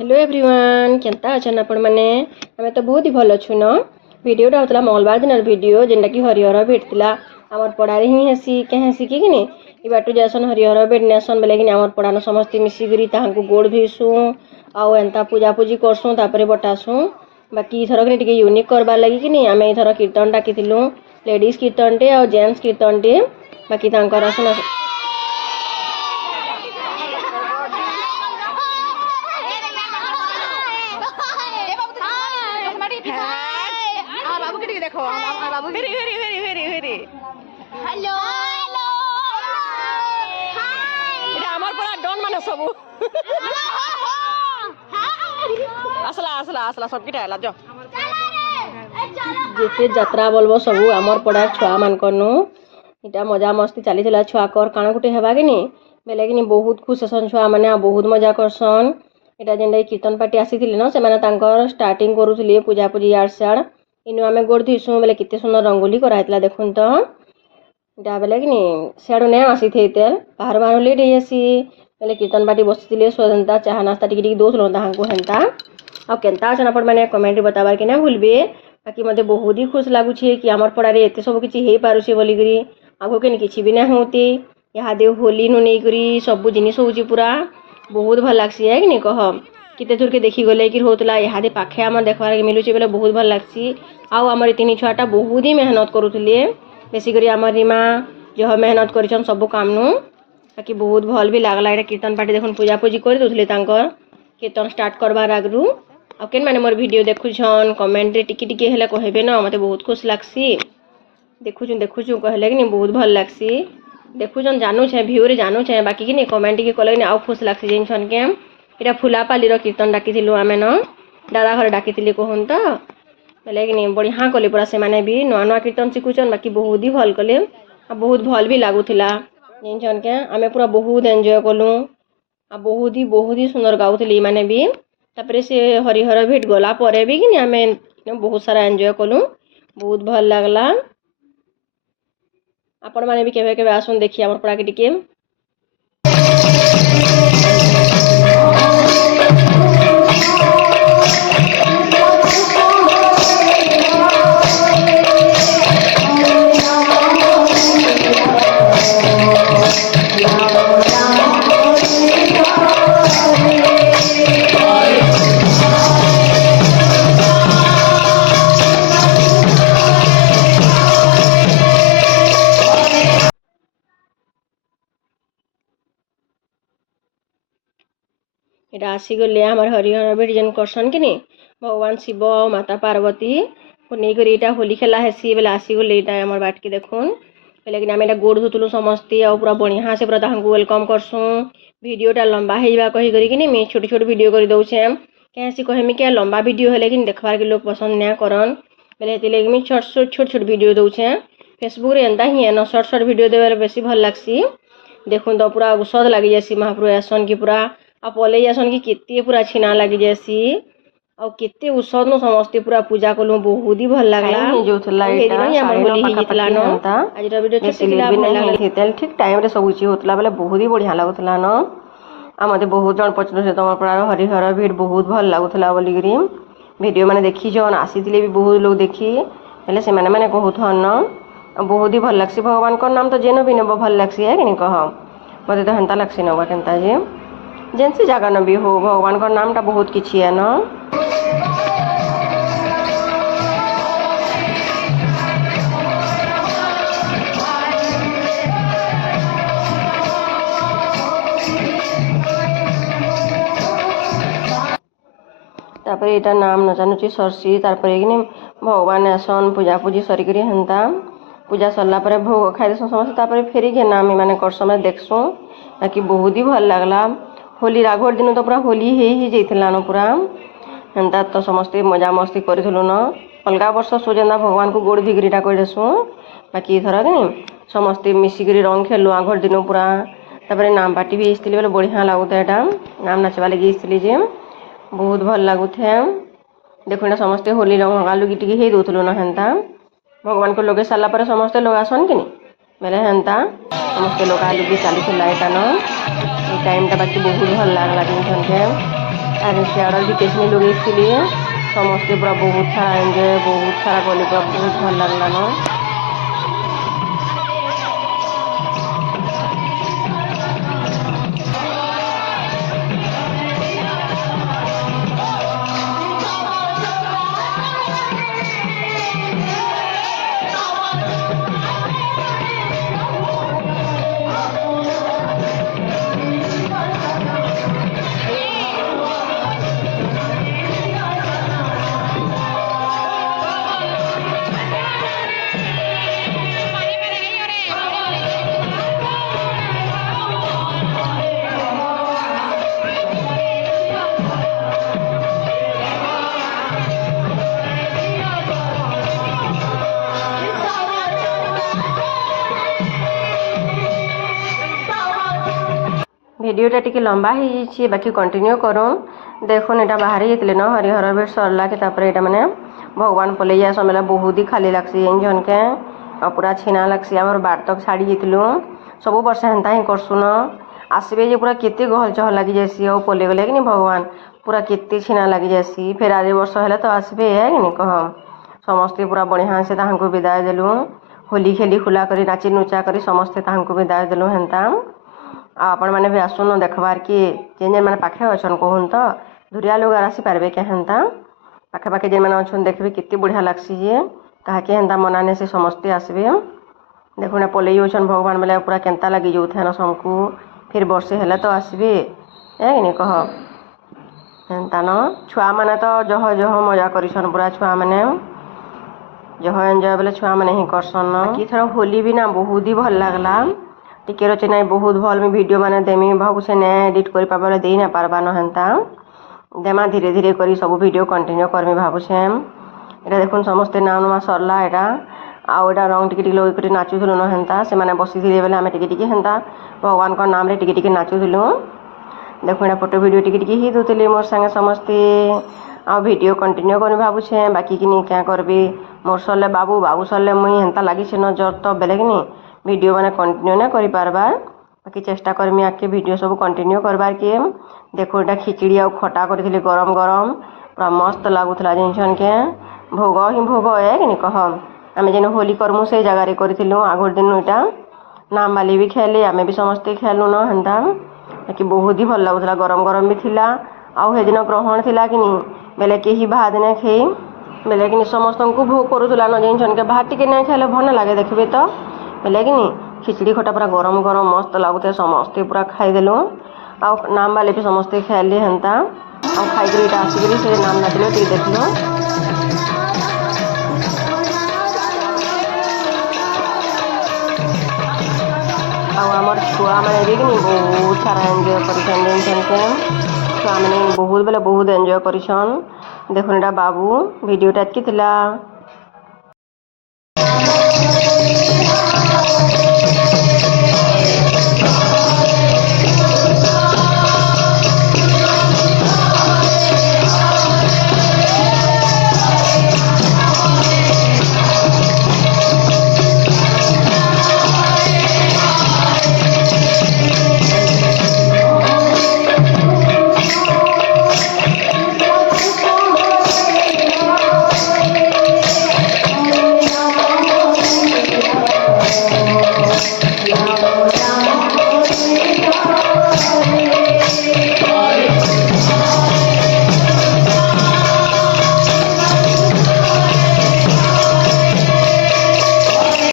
Hello everyone केनता अछन आपण माने हमें तो बहुत ही भल अच्छु न वीडियोटा होता मंगलवार दिन वीडियो जेनटा कि हरिहर भेटला आमर पड़ारे ही हेसी क्या हेसी कि नहीं ये बाटू जासन हरिहर भेट नेसन बेले कि आमर पड़ान समस्ते मिसिकी गोड़ धोईसु आउ एंता पूजा पूजी करसुँ तापर बटासुँ बाकी इथर कि यूनिक करबार लगी कि नहीं आम इथर कीर्तन डाकिलु लेडीज कीर्तनटे आ जेन्ट्स कीर्तनटे बाकी आसन देखो बाबू very very very very very hello hello hi हमर पूरा डन माने सब असला असला असला सब किटा आला जो जेते यात्रा बोलबो सब आमर पड़ा छुआ मानकनु इटा मजा मस्ती चली छुआ कर काना गुटे हेबा कि नहीं बेले कि बहुत खुश हसन छुआ माने बहुत मजा करसन इटा जेनटा कीर्तन पार्टी आसीथिले न से माने तांकर स्टार्टिंग करूथिले पूजा पूजी यार साड़ इनु आमे गोड़ धोईसु बेले केते सुंदर रंगोली कराइतला देखुन तो इटा बेले कि सियाड़ू नहीं आसी थे बाहर बाहर लेट होसी बेले कीर्तन पार्टी बसते सोता चाह नास्ता टिके दौल ताकू हेन्ता आ केन्ता अच्छन आपण मैंने कमेंट बताबार कि ना भूलबे बाकी मते बहुत ही खुश लगुचे कि आमर पड़ारे एत सब किसी हो पारे बोलिकी आगो के किसी भी ना होती इहादे होली नु नहीं करी सब जिनिस होची पूरा बहुत भल लगसी है कि नहीं कह किते दूर के देखी गले कि होतला इहादे पाखे आम देखबार मिलूचे बेले बहुत भल लगसी आउ आमर तीन छुआटा बहुत ही मेहनत करुले बेसिक आमर रीमा जो मेहनत कर सब काम नु बाकी बहुत भल भी लगला ये कीर्तन पार्टी देखुन पूजा पूजी कर दूसरे कीर्तन स्टार्ट करवार आगु आ केन मैंने मोर वीडियो देखुछन कमेंट रे टिकी टिकी हेले कहबे न मते बहुत खुश लागसी देखुछु देखुछु कहले कि बहुत भल लागसी देखुछन जानू छे व्यू रे जानू छे बाकी कि कमेंट के कले आउ खुश लागसी जेनछन के इटा फुलापाली कीर्तन डाकिथिलु आमे न दादा घर डाकिथिले कहन तो बेले कि बढ़िया कले पूरा से माने भी नुआ नुआ कीर्तन शिखुचन बाकी बहुत ही भल कले आ बहुत भल भी लागुथिला जेनछन के आमे पूरा बहुत एंजॉय कलु आ बहुत ही सुंदर गाउथिले माने भी तापरे से हरिहर भेट गला परे भी कि आमे बहुत सारा एंजॉय कलु बहुत भल लागला आपण माने भी केबे केबे आसुन देखि हमर पड़ा के टिके इटा आसीगले आमर हरिहर भेट जेन करसन कि भगवान शिव और माता पार्वती को लेकर यहाँ होली खेला हेसी बेले आसीगले यहाँ आमर बाट के देखुन लेकिन आम गोड़ धुतलु समस्ते और पूरा बढ़िया से पूरा वेलकम करसुँ वीडियोटा लंबा होगा कहीकि मुझे छोट छोट वीडियो कर दौचे कैसी कहमी क्या लंबा वीडियो है कि देखबार के लोग पसंद ना करन बेले हेती मुझे छोट छोट वीडियो दौचे फेसबुक रे एंता ही है न सर्ट सर्ट वीडियो देवे बेसी भल लगसी देखुन तो पूरा औषध लगी जासी महाप्रभु आसन की पूरा आ पलई आसन की केते पूरा छीना लगी जासी और केते औषध न समस्ते पूरा पूजा कलु बहुत ही भल लागला जो थला एटा हमर होली ही जितला न आज वीडियो ठीक सिखला भल लागला ठीक टाइम रे सब कुछ होतला बेले बहुत ही बढ़िया लागुतला न आ मते बहुत जन पचन से तमर पड़ा हरिहर भीड़ बहुत भल लागुतला बोलिकरी वीडियो माने देखी जन आसीथिले भी बहुत लोग देखी हेले से माने कहथन न बहुत ही भल लगसी भगवान को नाम तो जेनो भी नब भल लगसी है कि नहीं कह मते तो हेंता लगसी नबा केनता जे जेनसी जगह न भी हो भगवान का नामटा बहुत किछि है न तापर एटा नाम न जानुची सरसी तापर कि भगवान आसन पूजा पूजी सरिकरी हेन्ता पूजा सरला पर भोग खाई देसुँ समस्त तापर फेरी घेना आम मैंने करसम देखसुँ ताकि बहुत ही भल लगला होली आगोर दिन तो पूरा होली ही जाइथिला न पूरा हेन्ता तो समस्ते मजा मस्ती करूँ न अलग वर्ष सोजेंदा भगवान को गोड़ भिगरीटा कर देसुँ बाकी इथर कि समस्ते मिसिकी रंग खेलु आगोर दिन पूरा तापर नाम पार्टी भी आसती बोले बढ़िया लगुता यहाँ नाम नाचवा लगे आसती जे बहुत भल लगुथे देखुना समस्ते होली रंग हगा लुगी टिके ही दौलु न हेन्ता भगवान को लगे सारा पर समस्ते लोग आसन कि बेले हेन्ता समस्ते लोग लुगी चली यहाँ न टाइम टा बाकी बहुत भल लगला जिन आगे सियाड़ भी कितनी लोग इसलिए समस्ते पूरा बहुत सारा एंजॉय बहुत सारा गली पूरा बहुत भल लगला न। भिडियोटा टिके लंबा हो जाइए बाकी कंटिन्यू करूँ देखुन यहाँ बाहरी जाते न हरिहर बेट सरला के तापर यहाँ मैंने भगवान पलैया समय बहुत ही खाली लगसी जन के और पूरा छीना लगसी आम बाट तक छाड़ी जाइलु सब वर्ष हेन्ता ही करसुन आसबे जे पूरा केते गहल चहल लगी जासी और पले गले कि भगवान पूरा केते छीना लगी जासी फिर आरे वर्ष है तो आसबे है कि कह समस्ते पूरा बढ़िया से तांको विदाय देलु होली खेली खुला करी नाची नुचा करी समस्ते तांको विदाय देलु हेन्ता आपण मैंने भी आसुन देखबार कि जेन जेन मैंने पाखे अच्छन कहून तो दुरिया लोग आसी पारे क्या हेन्ता पाखे पाखे जेन मैंने अच्छन देखबे केते बढ़िया लगसी जे कहाके हेन्ता मनाने से समस्ते आसबे देखुना पलई होचन भगवान बेले पूरा केन्ता लगी जाऊन समकू फिर वर्षे हेले तो आसबे है कि कह हेन्ता न छुआ मैंने तो जह जह मजा करछन पूरा छुआ मैंने जह एंजॉय बोले छुआ मैंने ही करसन कि थोड़ा होली भी ना बहुत ही भल लगला टिके रचे ना बहुत भल मुझे वीडियो माने देमी भाव से एडिट कर पारे दे ना पारबा न हेन्ता देमा धीरे धीरे करी सब वीडियो कंटिन्यू करमी भावुछे यहाँ देखुन समस्ते नाम नुमा सरला यहाँ आउ एटा रंग टिके लगे नाचुलु न हेन्ता से माने बसी बेले आम टिके हेन्ता भगवान को नाम रे टिके नाचुलु देखो यहाँ फोटो वीडियो टिके ही दूसरी मोर संगे समस्ते आ वीडियो कंटिन्यू कर भावुछे बाकी कि क्या करबी मोर सरले बाबू बाबू सरले मुई हेन्ता लगी नजर तो बेले कि वीडियो मैंने कंटिन्यू ना कर पारबार बाकी चेष्टा करमी आके वीडियो सब कंटिन्यू करबार के देखो यहाँ खिचड़ी आ खटा करी गरम गरम पूरा मस्त लगुला जिन के भोग ही भोग है कि कह आम जेन होली करमु से जगार करूँ आगर दिन यहाँ नाम बाली भी खेले आम भी समस्ते खेलु न हेन्ता बाकी बहुत ही भल लगुला गरम गरम भी थिला आउ हे दिन ग्रहण थिला कि बेले कहीं भात नहीं खाई बेले कि समस्त को भोग करूला न जिन के भात टिके नहीं खाइले भल लगे देखबे तो बेले कि खिचड़ी खटा पूरा गरम गरम मस्त लगुते समस्ते पूरा खाईदेलु आ नाम बाले भी समस्ते खेलि हेन्ता आ खाई आसिक से नाम नाचल टी देखल आमर छुआ मैंने भी बहुत सारा एंजॉय कर छुआ मैंने बहुत बेले बहुत एंजॉय कर देखुन बाबू वीडियोटा एतकी थिला।